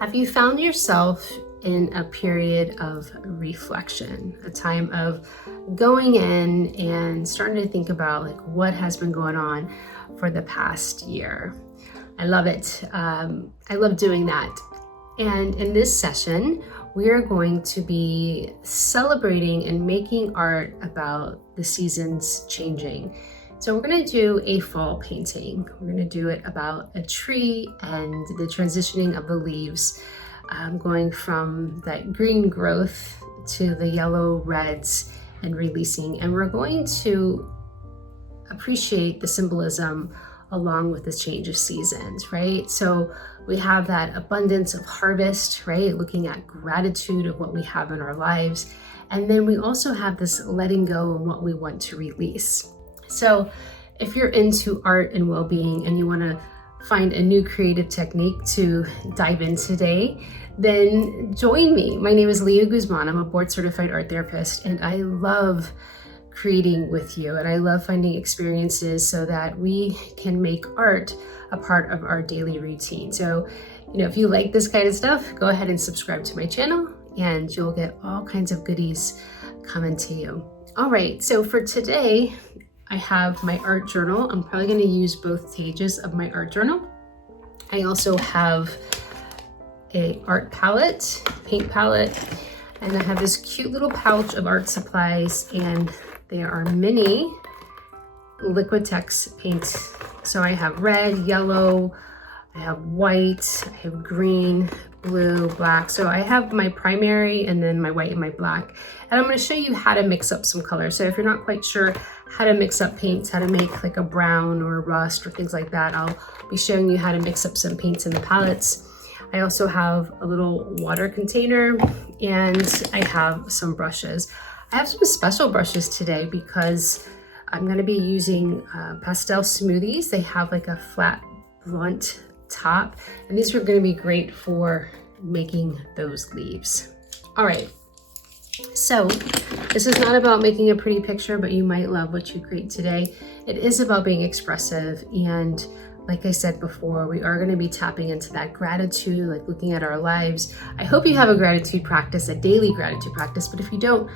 Have you found yourself in a period of reflection, a time of going in and starting to think about like what has been going on for the past year? I love it. I love doing that. And in this session, we are going to be celebrating and making art about the seasons changing. So we're going to do a fall painting. We're going to do it about a tree and the transitioning of the leaves, going from that green growth to the yellow reds and releasing. And we're going to appreciate the symbolism along with the change of seasons, right? So we have that abundance of harvest, right? Looking at gratitude of what we have in our lives. And then we also have this letting go and what we want to release. So if you're into art and well-being and you want to find a new creative technique to dive in today, then join me. My name is Leah Guzman. I'm a board certified art therapist, and I love creating with you, and I love finding experiences so that we can make art a part of our daily routine. So, if you like this kind of stuff, go ahead and subscribe to my channel and you'll get all kinds of goodies coming to you. All right, so for today, I have my art journal. I'm probably going to use both pages of my art journal. I also have a art palette, paint palette, and I have this cute little pouch of art supplies, and there are mini Liquitex paints. So I have red, yellow, I have white, I have green, blue, black. So I have my primary and then my white and my black. And I'm going to show you how to mix up some colors. So if you're not quite sure how to mix up paints, how to make like a brown or a rust or things like that, I'll be showing you how to mix up some paints in the palettes. I also have a little water container and I have some brushes. I have some special brushes today because I'm going to be using pastel smoothies. They have like a flat, blunt top, and these are going to be great for making those leaves. All right, so this is not about making a pretty picture, but you might love what you create today. It is about being expressive, and like I said before, we are going to be tapping into that gratitude, like looking at our lives. I hope you have a gratitude practice, a daily gratitude practice, but if you don't,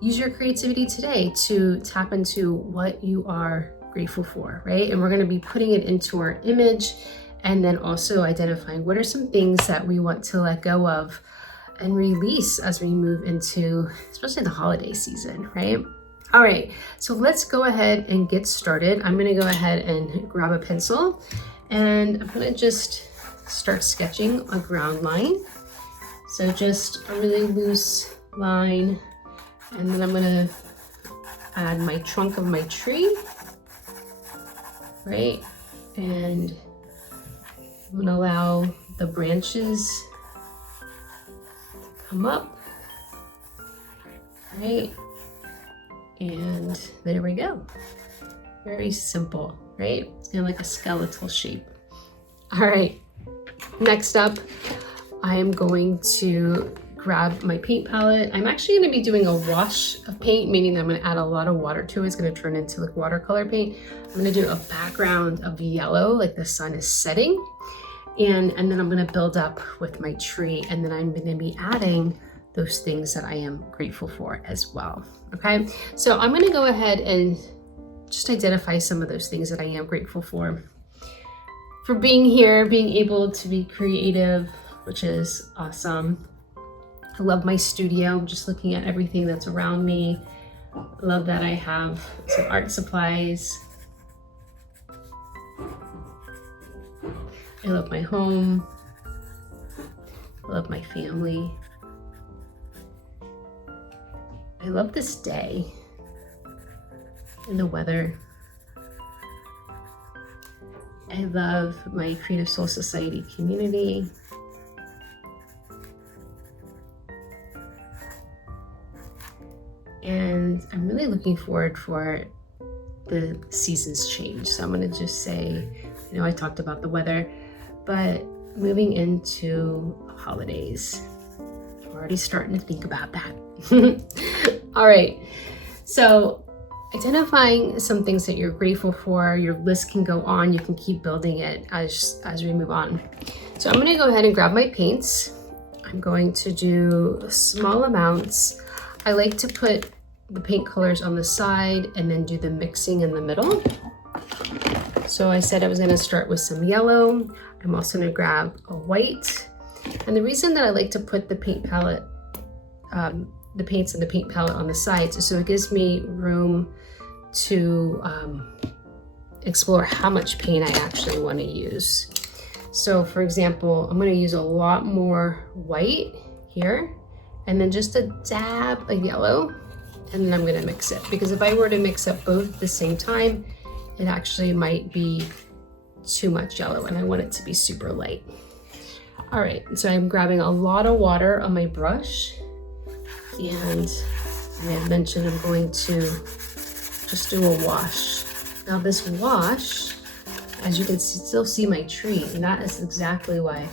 use your creativity today to tap into what you are grateful for, right? And we're going to be putting it into our image, and then also identifying what are some things that we want to let go of and release as we move into, especially the holiday season, right? All right, so let's go ahead and get started. I'm gonna go ahead and grab a pencil, and I'm gonna just start sketching a ground line. So just a really loose line, and then I'm gonna add my trunk of my tree, right? And I'm gonna allow the branches to come up, right? And there we go. Very simple, right? It's kind of like a skeletal shape. All right, next up, I am going to grab my paint palette. I'm actually gonna be doing a wash of paint, meaning that I'm gonna add a lot of water to it. It's gonna turn into like watercolor paint. I'm gonna do a background of yellow, like the sun is setting. And then I'm gonna build up with my tree, and then I'm gonna be adding those things that I am grateful for as well, okay? So I'm gonna go ahead and just identify some of those things that I am grateful for being here, being able to be creative, which is awesome. I love my studio. I'm just looking at everything that's around me. I love that I have some art supplies. I love my home. I love my family. I love this day and the weather. I love my Creative Soul Society community. And I'm really looking forward for the seasons change. So I'm gonna just say, I talked about the weather, but moving into holidays, I'm already starting to think about that. All right, so identifying some things that you're grateful for. Your list can go on. You can keep building it as we move on. So I'm gonna go ahead and grab my paints. I'm going to do small amounts. I like to put the paint colors on the side and then do the mixing in the middle. So I said I was gonna start with some yellow. I'm also gonna grab a white. And the reason that I like to put the paint palette, the paints and the paint palette on the sides is so it gives me room to explore how much paint I actually want to use. So for example, I'm going to use a lot more white here and then just a dab of yellow, and then I'm going to mix it, because if I were to mix up both at the same time, it actually might be too much yellow and I want it to be super light. All right, so I'm grabbing a lot of water on my brush, and I had mentioned I'm going to just do a wash. Now this wash, as you can still see my tree, and that is exactly why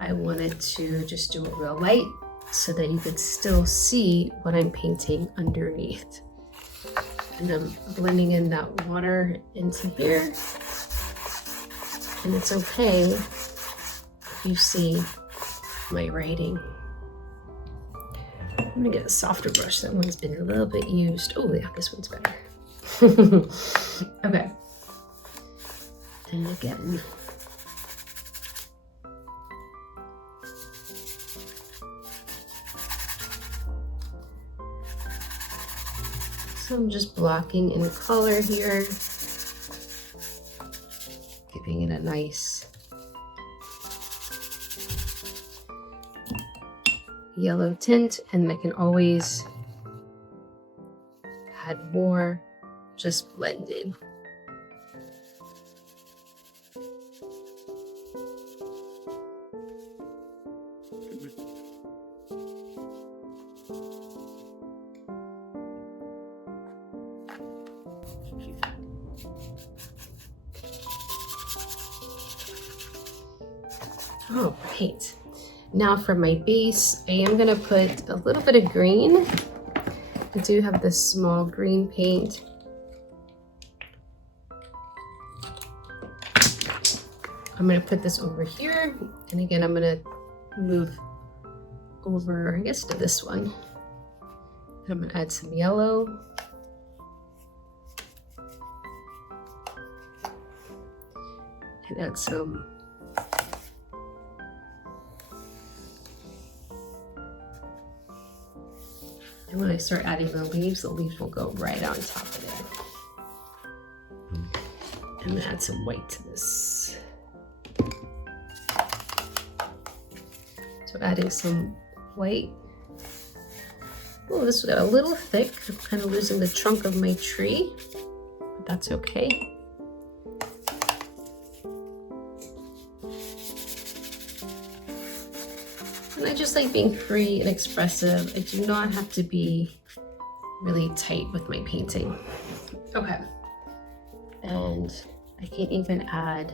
I wanted to just do it real light so that you could still see what I'm painting underneath. And I'm blending in that water into here. And it's okay if you see my writing. I'm gonna get a softer brush. That one's been a little bit used. Oh yeah, this one's better. Okay. And again. So I'm just blocking in color here, giving it a nice yellow tint, and I can always add more, just blended. All right. Now for my base, I am gonna put a little bit of green. I do have this small green paint. I'm gonna put this over here. And again, I'm gonna move over, I guess, to this one. And I'm gonna add some yellow. And add some And when I start adding the leaves will go right on top of it. I'm gonna add some white to this. So adding some white. Oh, this got a little thick. I'm kind of losing the trunk of my tree, but that's okay. And I just like being free and expressive. I do not have to be really tight with my painting. Okay. And I can even add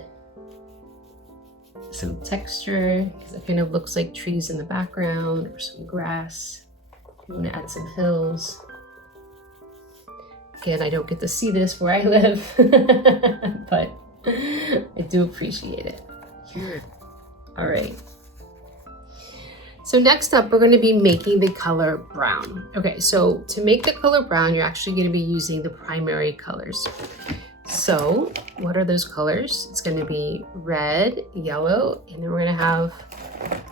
some texture, because it kind of looks like trees in the background or some grass. I'm gonna add some hills. Again, I don't get to see this where I live, but I do appreciate it. All right. So next up, we're going to be making the color brown. Okay, so to make the color brown, you're actually going to be using the primary colors. So what are those colors? It's going to be red, yellow, and then we're going to have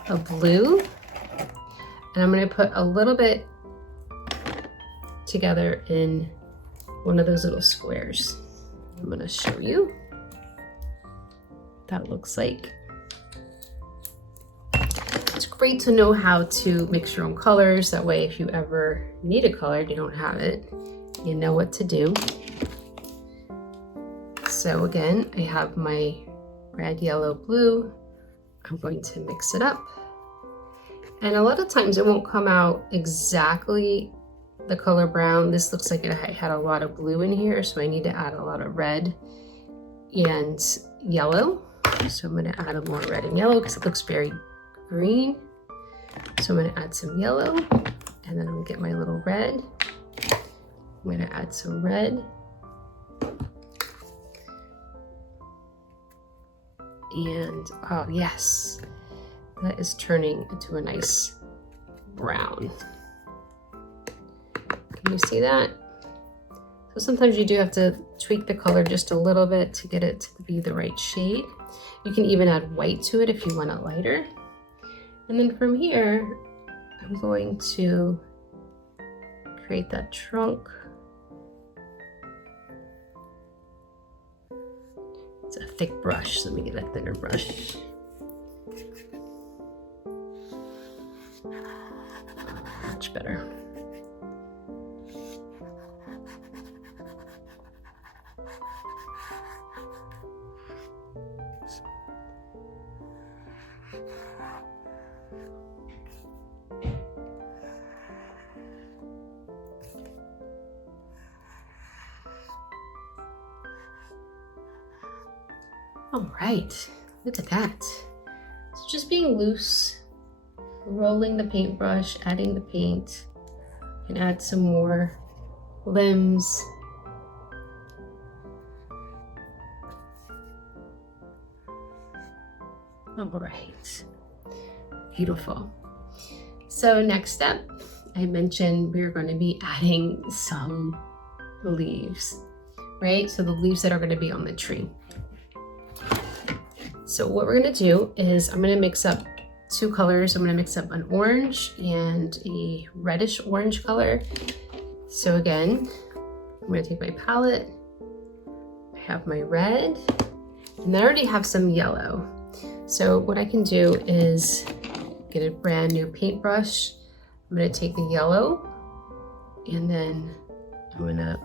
a blue. And I'm going to put a little bit together in one of those little squares. I'm going to show you what that looks like. It's great to know how to mix your own colors. That way, if you ever need a color, you don't have it, you know what to do. So again, I have my red, yellow, blue. I'm going to mix it up. And a lot of times it won't come out exactly the color brown. This looks like it had a lot of blue in here, so I need to add a lot of red and yellow. So I'm gonna add a more red and yellow because it looks very green. So I'm going to add some yellow, and then I'm going to get my little red, I'm gonna add some red. And oh yes, that is turning into a nice brown. Can you see that? So sometimes you do have to tweak the color just a little bit to get it to be the right shade. You can even add white to it if you want it lighter. And then from here, I'm going to create that trunk. It's a thick brush, so let me get a thinner brush. Much better. All right, look at that. So just being loose, rolling the paintbrush, adding the paint, and add some more limbs. All right, beautiful. So next step, I mentioned we're going to be adding some leaves, right? So the leaves that are going to be on the tree. So what we're gonna do is I'm gonna mix up two colors. I'm gonna mix up an orange and a reddish orange color. So again, I'm gonna take my palette, I have my red, and I already have some yellow. So what I can do is get a brand new paintbrush. I'm gonna take the yellow, and then I'm gonna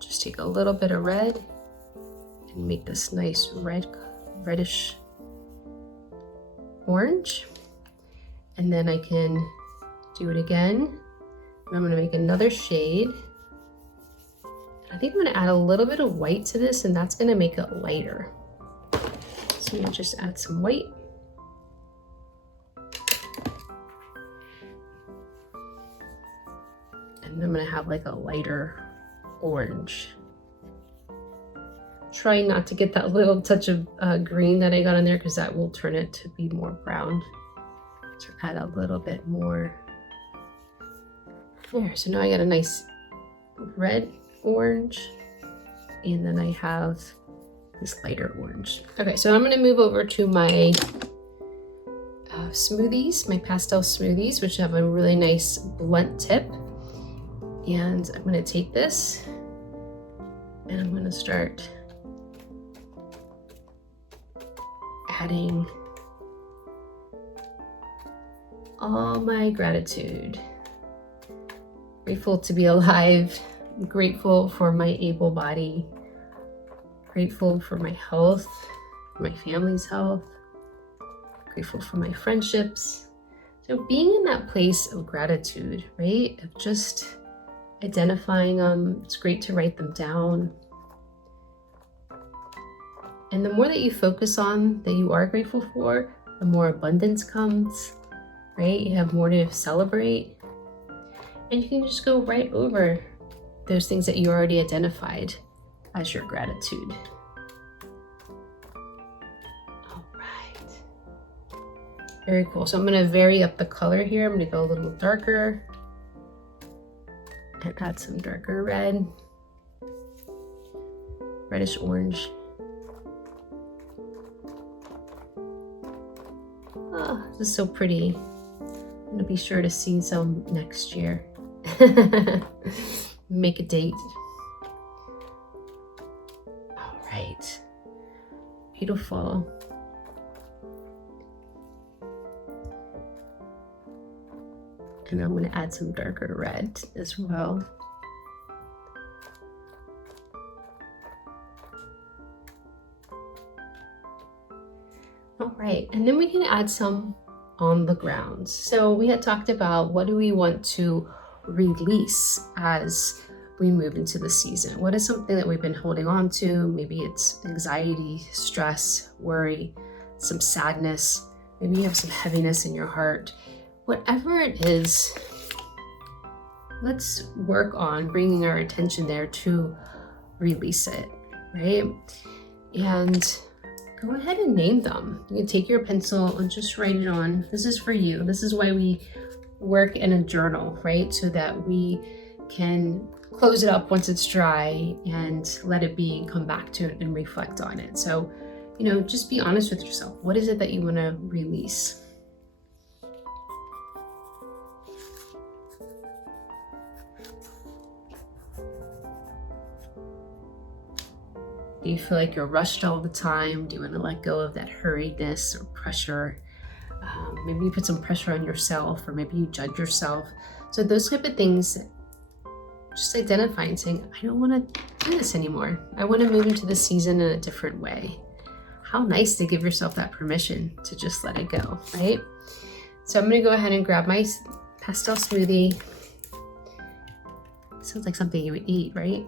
just take a little bit of red and make this nice reddish orange. And then I can do it again. And I'm gonna make another shade. I think I'm gonna add a little bit of white to this, and that's gonna make it lighter. So I'm gonna just add some white. And I'm gonna have like a lighter orange. Try not to get that little touch of green that I got in there, because that will turn it to be more brown. So add a little bit more. There, so now I got a nice red orange, and then I have this lighter orange. Okay, so I'm gonna move over to my smoothies, my pastel smoothies, which have a really nice blunt tip. And I'm gonna take this and I'm gonna start adding all my gratitude. Grateful to be alive, grateful for my able body, grateful for my health, my family's health, grateful for my friendships. So being in that place of gratitude, right? Of just identifying them. It's great to write them down. And the more that you focus on that you are grateful for, the more abundance comes, right? You have more to celebrate. And you can just go right over those things that you already identified as your gratitude. All right. Very cool. So I'm going to vary up the color here. I'm going to go a little darker and add some darker red, reddish orange. Oh, this is so pretty. I'm gonna be sure to see some next year. Make a date. All right, beautiful. And I'm gonna add some darker red as well. All right, and then we can add some on the grounds. So we had talked about what do we want to release as we move into the season? What is something that we've been holding on to? Maybe it's anxiety, stress, worry, some sadness. Maybe you have some heaviness in your heart. Whatever it is, let's work on bringing our attention there to release it, right? And go ahead and name them. You can take your pencil and just write it on. This is for you. This is why we work in a journal, right? So that we can close it up once it's dry and let it be and come back to it and reflect on it. So, just be honest with yourself. What is it that you want to release? Do you feel like you're rushed all the time? Do you want to let go of that hurriedness or pressure? Maybe you put some pressure on yourself, or maybe you judge yourself. So those type of things, just identifying, saying, I don't want to do this anymore. I want to move into the season in a different way. How nice to give yourself that permission to just let it go, right? So I'm going to go ahead and grab my pastel smoothie. Sounds like something you would eat, right?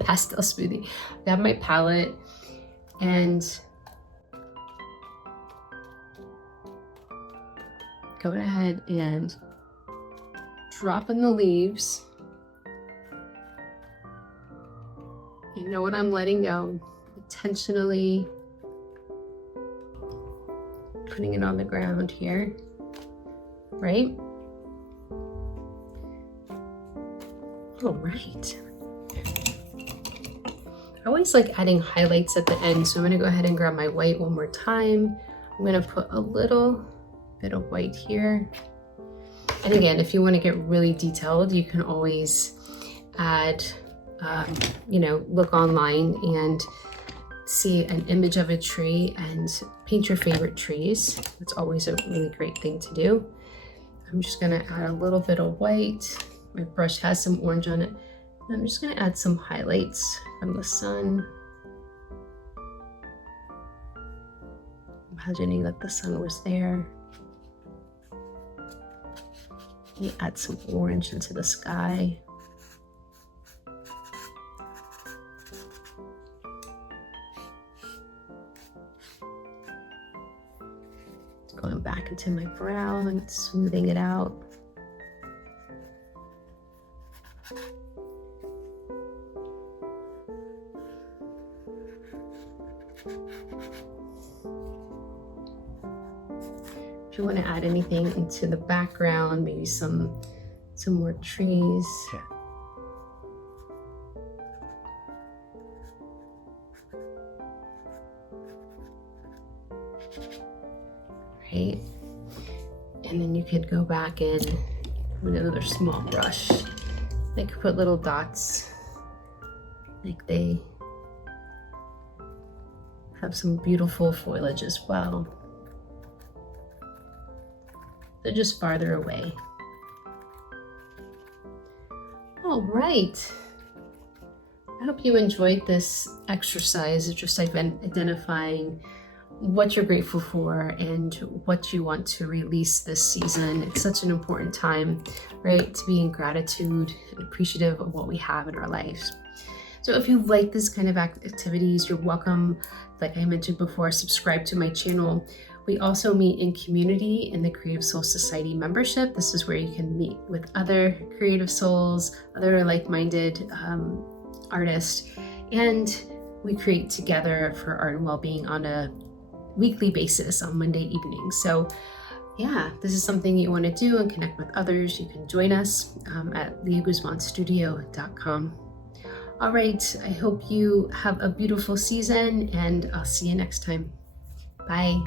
Pastel smoothie. Grab my palette and go ahead and drop in the leaves. You know what I'm letting go, intentionally putting it on the ground here, right? All right. I always like adding highlights at the end, so I'm gonna go ahead and grab my white one more time. I'm gonna put a little bit of white here. And again, if you wanna get really detailed, you can always add, look online and see an image of a tree and paint your favorite trees. That's always a really great thing to do. I'm just gonna add a little bit of white. My brush has some orange on it. I'm just going to add some highlights from the sun. Imagining that the sun was there. You add some orange into the sky. Going back into my brow and smoothing it out. If you want to add anything into the background, maybe some more trees. Right? And then you could go back in with another small brush. They could put little dots, like they have some beautiful foliage as well. They're just farther away. All right. I hope you enjoyed this exercise of just identifying what you're grateful for and what you want to release this season. It's such an important time, right? To be in gratitude and appreciative of what we have in our lives. So if you like this kind of activities, you're welcome. Like I mentioned before, subscribe to my channel. We also meet in community in the Creative Soul Society membership. This is where you can meet with other creative souls, other like-minded artists, and we create together for art and well-being on a weekly basis on Monday evenings. So yeah, this is something you want to do and connect with others. You can join us at leahguzmanstudio.com. All right, I hope you have a beautiful season and I'll see you next time. Bye.